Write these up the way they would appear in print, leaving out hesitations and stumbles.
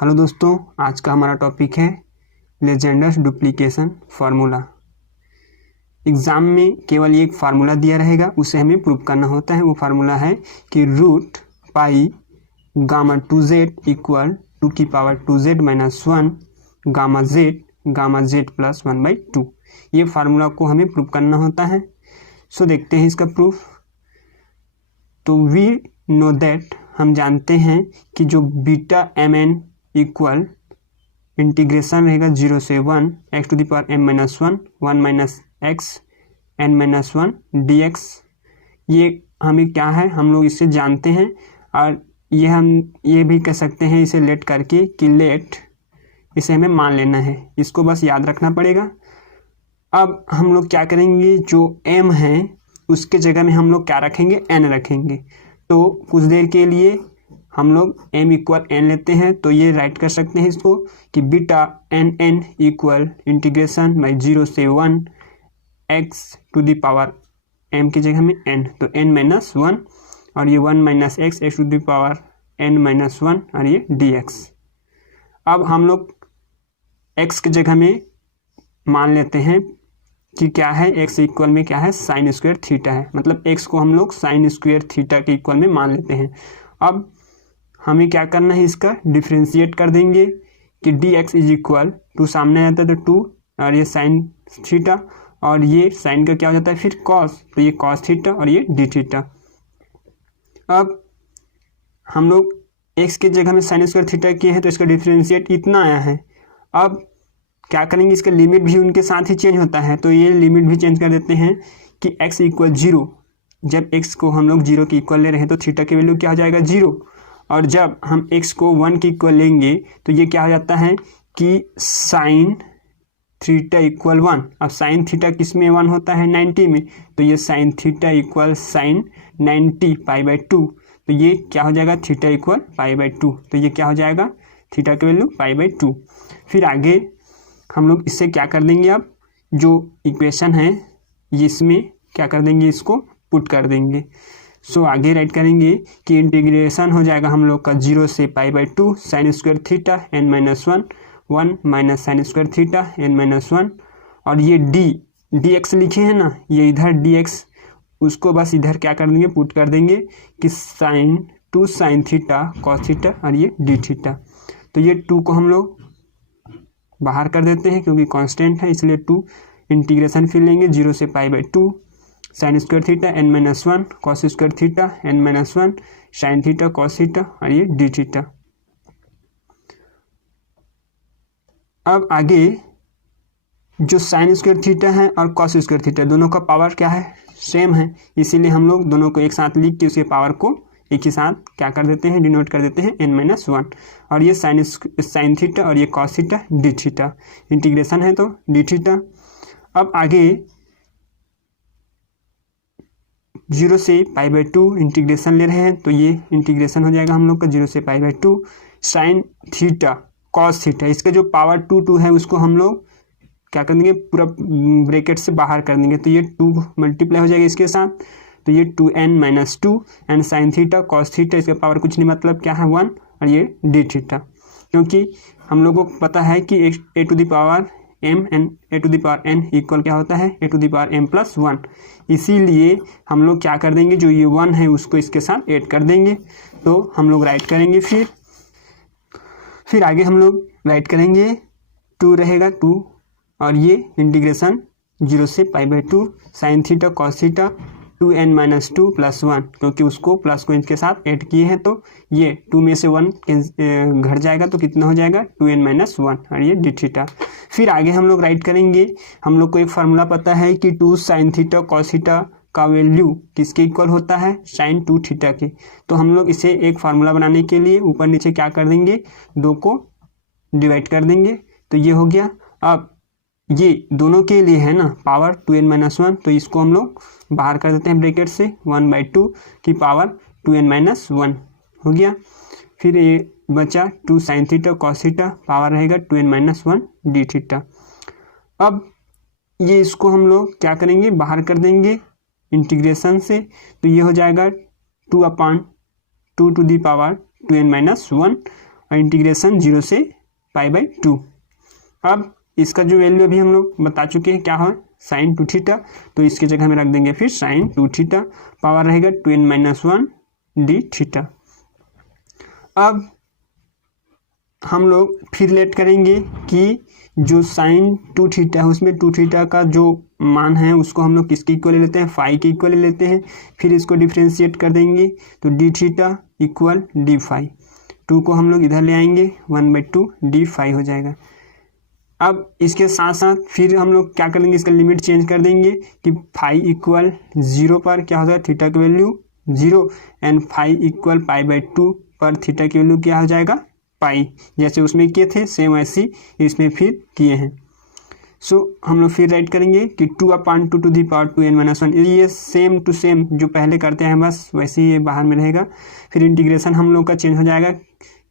Hello दोस्तों, आज का हमारा टॉपिक है लेजेंडर्स डुप्लीकेशन फार्मूला। एग्ज़ाम में केवल एक फार्मूला दिया रहेगा, उसे हमें प्रूव करना होता है। वो फार्मूला है कि root pi gamma 2z equal to की power 2z minus 1 gamma z plus 1/2। ये फार्मूला को हमें प्रूव करना होता है। सो देखते हैं इसका प्रूफ। तो वी नो दैट, हम जानते हैं कि जो beta M N equal integration रहेगा 0 से 1 x to the power m minus 1 minus x n minus 1 dx। ये हमें क्या है, हम लोग इसे जानते हैं। और ये हम ये भी कह सकते हैं इसे लेट करके कि लेट, इसे हमें मान लेना है। इसको बस याद रखना पड़ेगा। अब हम लोग क्या करेंगे, जो m है उसके जगह में हम लोग क्या रखेंगे, n रखेंगे। तो कुछ देर के लिए हम लोग m इक्वल n लेते हैं, तो ये राइट कर सकते हैं इसको कि beta N N equal integration by 0 से 1 x to the power m की जगह में n, तो n माइनस 1 और ये 1 minus x to the power n minus 1 और ये dx। अब हम लोग x की जगह में मान लेते हैं कि क्या है, x इक्वल में क्या है, साइन स्क्वायर थीटा है। मतलब x को हम लोग साइन स्क्वायर थीटा के इक्वल में मान लेते हैं। अब हमें क्या करना है, इसका डिफ्रेंशिएट कर देंगे कि dx इज इक्वल टू, सामने आता है तो 2 और ये साइन थीटा और ये साइन का क्या हो जाता है फिर कॉस, तो ये कॉस थीटा और ये डी थीटा। अब हम लोग x के जगह में साइन स्क्वायर थीटा किए हैं तो इसका डिफ्रेंशिएट इतना आया है। अब क्या करेंगे, इसका लिमिट भी उनके साथ ही चेंज होता है, तो ये लिमिट भी चेंज कर देते हैं कि x इक्वल 0। जब x को हम लोग 0 के इक्वल ले रहे हैं तो थीटा की वैल्यू क्या हो जाएगा, 0। और जब हम x को 1 के इक्वल लेंगे तो ये क्या हो जाता है कि साइन थीटा इक्वल 1। अब साइन थीटा किस में 1 होता है, 90 में, तो ये साइन थीटा इक्वल साइन 90 π/2। तो ये क्या हो जाएगा, थीटा इक्वल π/2। तो ये क्या हो जाएगा, थीटा की वैल्यू π/2। फिर आगे हम लोग इससे क्या कर देंगे, अब जो इक्वेशन है इसमें क्या कर देंगे, इसको पुट कर देंगे। सो आगे राइट करेंगे कि इंटीग्रेशन हो जाएगा हम लोग का 0 से π/2 sine square theta n minus 1 minus sine square theta n minus 1 और ये dx लिखे हैं ना, ये इधर dx, उसको बस इधर क्या कर देंगे, पुट कर देंगे कि साइन थीटा कॉस थीटा और ये डी थीटा। तो ये 2 को हम लोग बाहर कर देते हैं क्योंकि कांस्टेंट है, इसलिए 2 इंटीग्रेशन फिर लेंगे 0 से π/2 sine square theta n minus 1 cos square theta n minus 1 sine theta cos theta और ये डी थीटा। अब आगे जो साइन स्क्वायर थीटा है और कॉस स्क्वायर थीटा दोनों का पावर क्या है, सेम है, इसीलिए हम लोग दोनों को एक साथ लिख के उसके पावर को एक ही साथ क्या कर देते हैं, डिनोट कर देते हैं n माइनस 1। और ये साइन थीटा और ये cos theta D theta, integration है तो डी थीटा। अब आगे 0 से π/2 इंटीग्रेशन ले रहे हैं, तो ये इंटीग्रेशन हो जाएगा हम लोग का 0 से π/2 साइन थीटा कॉस थीटा। इसका जो पावर 2 है उसको हम लोग क्या कर देंगे, पूरा ब्रैकेट से बाहर कर देंगे, तो ये 2 मल्टीप्लाई हो जाएगा इसके साथ, तो ये 2n minus 2 and sign theta cos theta, इसका पावर कुछ नहीं, मतलब क्या है 1 और ये डी थीटा। क्योंकि हम लोगों को पता है कि a to the power m and a to the power n equal क्या होता है, a to the power m plus 1। इसीलिए हम लोग क्या कर देंगे, जो ये 1 है उसको इसके साथ ऐड कर देंगे। तो हम लोग राइट करेंगे, फिर आगे हम लोग राइट करेंगे 2 रहेगा 2 और ये इंटीग्रेशन 0 से π/2 sine theta cos theta 2n minus 2 plus 1, क्योंकि उसको प्लस को इनके साथ ऐड किए हैं, तो ये 2 में से 1 घट जाएगा तो कितना हो जाएगा, 2n माइनस 1 और ये डी थीटा। फिर आगे हम लोग राइट करेंगे, हम लोग को एक फार्मूला पता है कि 2 साइन थीटा कॉस थीटा का वैल्यू किसके इक्वल होता है, साइन 2 थीटा के। तो हम लोग इसे एक फार्मूला बनाने के लिए ऊपर नीचे क्या कर देंगे, 2 को डिवाइड कर देंगे, तो ये हो गया। अब ये दोनों के लिए है ना पावर 2n माइनस 1, तो इसको हम लोग बाहर कर देते हैं ब्रैकेट से, 1/2 की पावर 2n माइनस 1 हो गया। फिर ये बचा 2 sign theta cos theta, power रहेगा 2n माइनस 1 डी थीटा। अब ये इसको हम लोग क्या करेंगे, बाहर कर देंगे इंटीग्रेशन से, तो ये हो जाएगा 2/2 to the power 2n minus 1 और इंटीग्रेशन 0 से π/2। अब इसका जो वैल्यू अभी हम लोग बता चुके हैं क्या है, sin 2 थीटा, तो इसके जगह में रख देंगे फिर sin 2 थीटा, पावर रहेगा 2n-1 d थीटा। अब हम लोग फिर लेट करेंगे कि जो sin 2 थीटा है उसमें 2 थीटा का जो मान है उसको हम लोग किसके इक्वल ले लेते हैं, फाई के इक्वल ले लेते हैं। फिर इसको डिफ्रेंशिएट कर देंगे तो d theta equal d phi, 2 को हम लोग इधर ले आएंगे, 1/2 d फाई हो जाएगा। अब इसके साथ साथ फिर हम लोग क्या करेंगे, इसका लिमिट चेंज कर देंगे कि फाई इक्वल 0 पर क्या हो जाएगा, थीटा की वैल्यू 0 एंड फाई इक्वल π/2 पर थीटा की वैल्यू क्या हो जाएगा, पाई। जैसे उसमें किए थे सेम वैसे इसमें फिर किए हैं। सो हम लोग फिर राइट करेंगे कि 2/2 टू दी पावर 2n-1, ये सेम टू सेम जो पहले करते हैं बस वैसे ही ये बाहर में रहेगा। फिर इंटीग्रेशन हम लोग का चेंज हो जाएगा,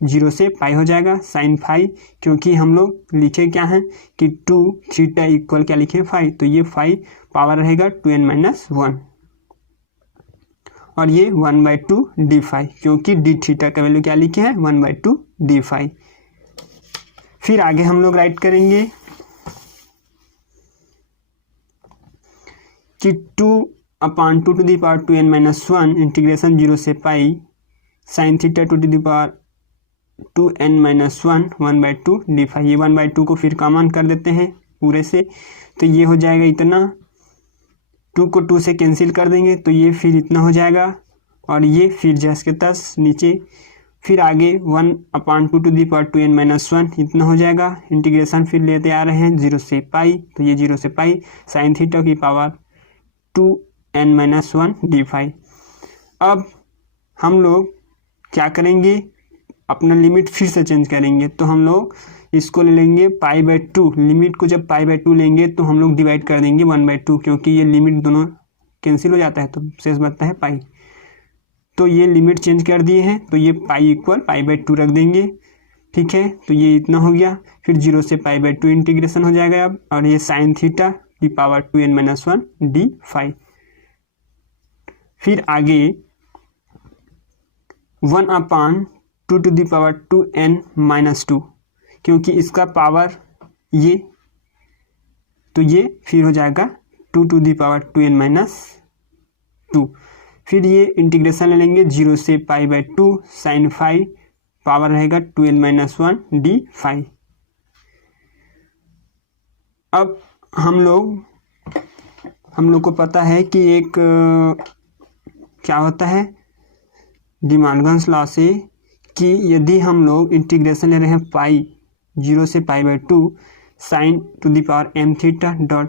0 से पाई हो जाएगा साइन फाई, क्योंकि हम लोग लिखे क्या हैं कि 2 थीटा इक्वल क्या लिखे फाई, तो ये फाई पावर रहेगा 2n-1 और ये 1/2 d फाई, क्योंकि d थीटा का वैल्यू क्या लिखे हैं 1/2 d फाई। फिर आगे हम लोग राइट करेंगे कि 2/2 to the power 2n-1 integration 0 से pi sine theta to the power 2n-1 1/2 d phi. ये 1/2 को फिर कॉमन कर देते हैं पूरे से, तो ये हो जाएगा इतना, 2 को 2 से कैंसिल कर देंगे तो ये फिर इतना हो जाएगा और ये फिर जैस के तस नीचे। फिर आगे 1/2 टू दी पावर 2n-1 इतना हो जाएगा। इंटीग्रेशन फिर लेते आ रहे हैं 0 से पाई, तो ये 0 से पाई साइन थीटा की पावर 2n-1 d फाई। अब हम लोग क्या करेंगे, अपना लिमिट फिर से चेंज करेंगे, तो हम लोग इसको ले लेंगे π/2। लिमिट को जब π/2 लेंगे तो हम लोग डिवाइड कर देंगे 1/2, क्योंकि ये लिमिट दोनों कैंसिल हो जाता है तो शेष बचता है पाई। तो ये लिमिट चेंज कर दिए हैं, तो ये पाई इक्वल π/2 रख देंगे, ठीक है। तो ये इतना हो गया, फिर 0 से π/2 इंटीग्रेशन हो जाएगा अब, और ये साइन थीटा की पावर 2n-1 d फाई। फिर आगे 1/2 टू दी पावर 2n-2, क्योंकि इसका पावर ये, तो ये फिर हो जाएगा 2 टू दी पावर 2n-2। फिर ये इंटीग्रेशन ले लेंगे 0 से π/2 साइन फाई, पावर रहेगा 2n-1 d फाई। अब हम लोग को पता है कि एक क्या होता है डी मॉर्गन्स लॉ से, कि यदि हम लोग इंटीग्रेशन ले रहे हैं पाई 0 से π/2 sine to the power m theta dot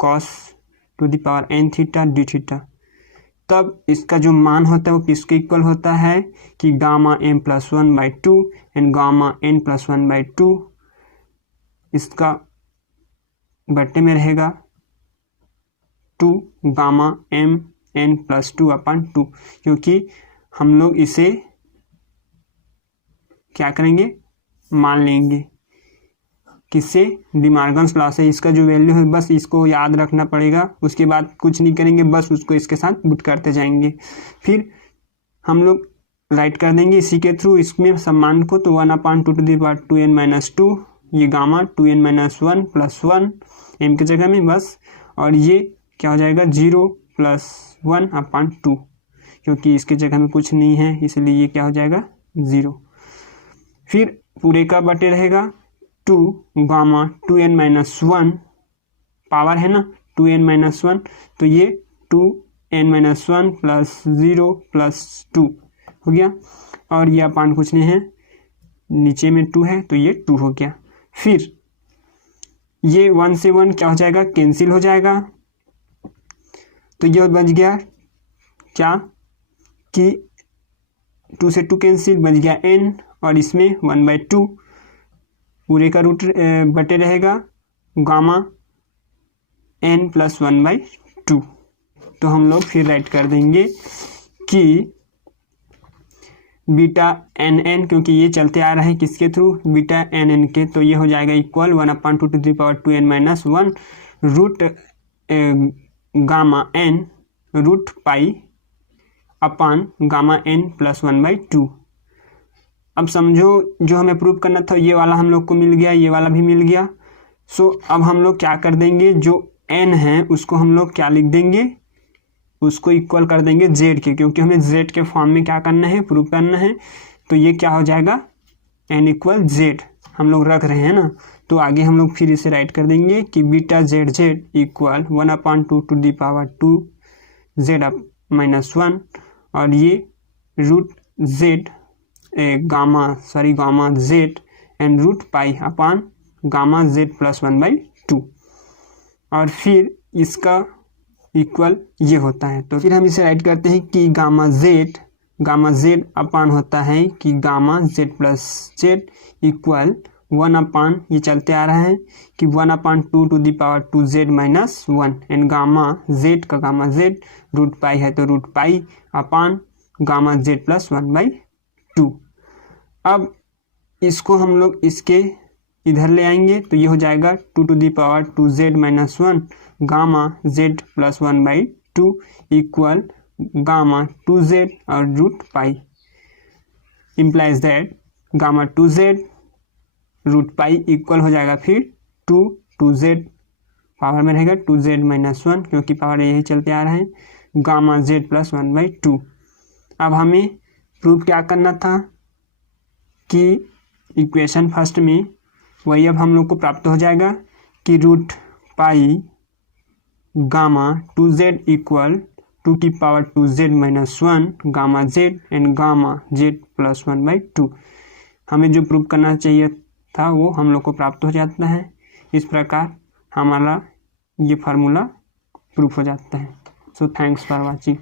cos to the power n theta d theta, तब इसका जो मान होता है वो किसके इक्वल होता है कि gamma m+1/2 and gamma n+1/2, इसका बट्टे में रहेगा 2 गामा m n+2/2, क्योंकि हम लोग इसे क्या करेंगे, मान लेंगे किससे, डी मॉर्गन्स लॉ से। इसका जो वैल्यू है बस इसको याद रखना पड़ेगा, उसके बाद कुछ नहीं करेंगे, बस उसको इसके साथ पुट करते जाएंगे। फिर हम लोग राइट कर देंगे इसी के थ्रू इसमें सम्मान को, तो 1/2 टू दी पावर 2n-2, ये गामा 2n-1 + 1 m की जगह में बस, और ये क्या हो जाएगा 0 + 1/2, क्योंकि इसके जगह में कुछ नहीं है इसलिए ये क्या हो जाएगा 0। फिर पूरे का बटे रहेगा 2 गामा 2n-1, पावर है ना 2n-1, तो ये 2n-1 + 0 + 2 हो गया, और ये अपान कुछ नहीं है, नीचे में 2 है तो ये 2 हो गया। फिर ये 1 से 1 क्या हो जाएगा, कैंसिल हो जाएगा, तो ये बच गया क्या कि 2 से 2 कैंसिल, बच गया n, और इसमें 1/2 पूरे का रूट बटे रहेगा गामा n + 1/2। तो हम लोग फिर राइट कर देंगे कि बीटा nn, क्योंकि ये चलते आ रहा है किसके थ्रू, बीटा nn के, तो ये हो जाएगा equal 1/2 to the power 2n-1 root gamma n root pi upon gamma n + 1/2। अब समझो जो हमें प्रूव करना था ये वाला हम लोग को मिल गया, ये वाला भी मिल गया। सो अब हम लोग क्या कर देंगे, जो n है उसको हम लोग क्या लिख देंगे, उसको इक्वल कर देंगे z के, क्योंकि हमें z के फॉर्म में क्या करना है, प्रूव करना है। तो ये क्या हो जाएगा, n इक्वल z हम लोग रख रहे हैं ना। तो आगे हम लोग फिर इसे राइट कर देंगे कि beta Z Z equal 1/2 to the power 2 z-1 और ये root z gamma z and root pi upon gamma z+1/2 और फिर इसका इक्वल ये होता है। तो फिर हम इसे राइट करते हैं कि गामा z अपान होता है कि गामा z+z इक्वल 1/, ये चलते आ रहा है कि 1/2 to the power 2z-1 and gamma z root pi है तो root pi upon gamma z+1/2। अब इसको हम लोग इसके इधर ले आएंगे तो ये हो जाएगा 2 to the power 2z-1 gamma z+1/2 equal gamma 2z और root pi implies that gamma 2z root pi equal हो जाएगा फिर 2z पावर में रहेगा 2z-1 क्योंकि पावर यही चलते आ रहा है गामा z+1/2। अब हमें प्रूव क्या करना था कि इक्वेशन फर्स्ट में वही अब हम लोग को प्राप्त हो जाएगा कि root pi gamma 2z equal 2 की power 2z-1 gamma z and gamma z+1/2। हमें जो प्रूव करना चाहिए था वो हम लोग को प्राप्त हो जाता है। इस प्रकार हमारा ये फार्मूला प्रूफ हो जाता है। So thanks for watching.